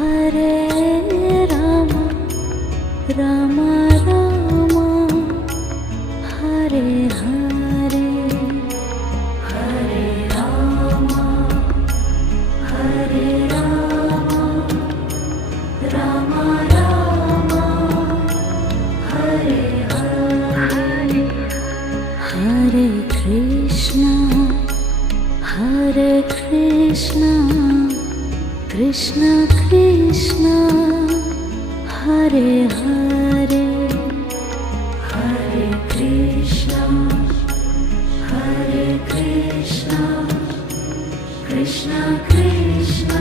Hare Rama Rama Rama Hare Hare Hare Rama Hare Rama Rama Rama Hare Hare Hare Krishna Krishna Krishna Hare Hare Hare Krishna Krishna Krishna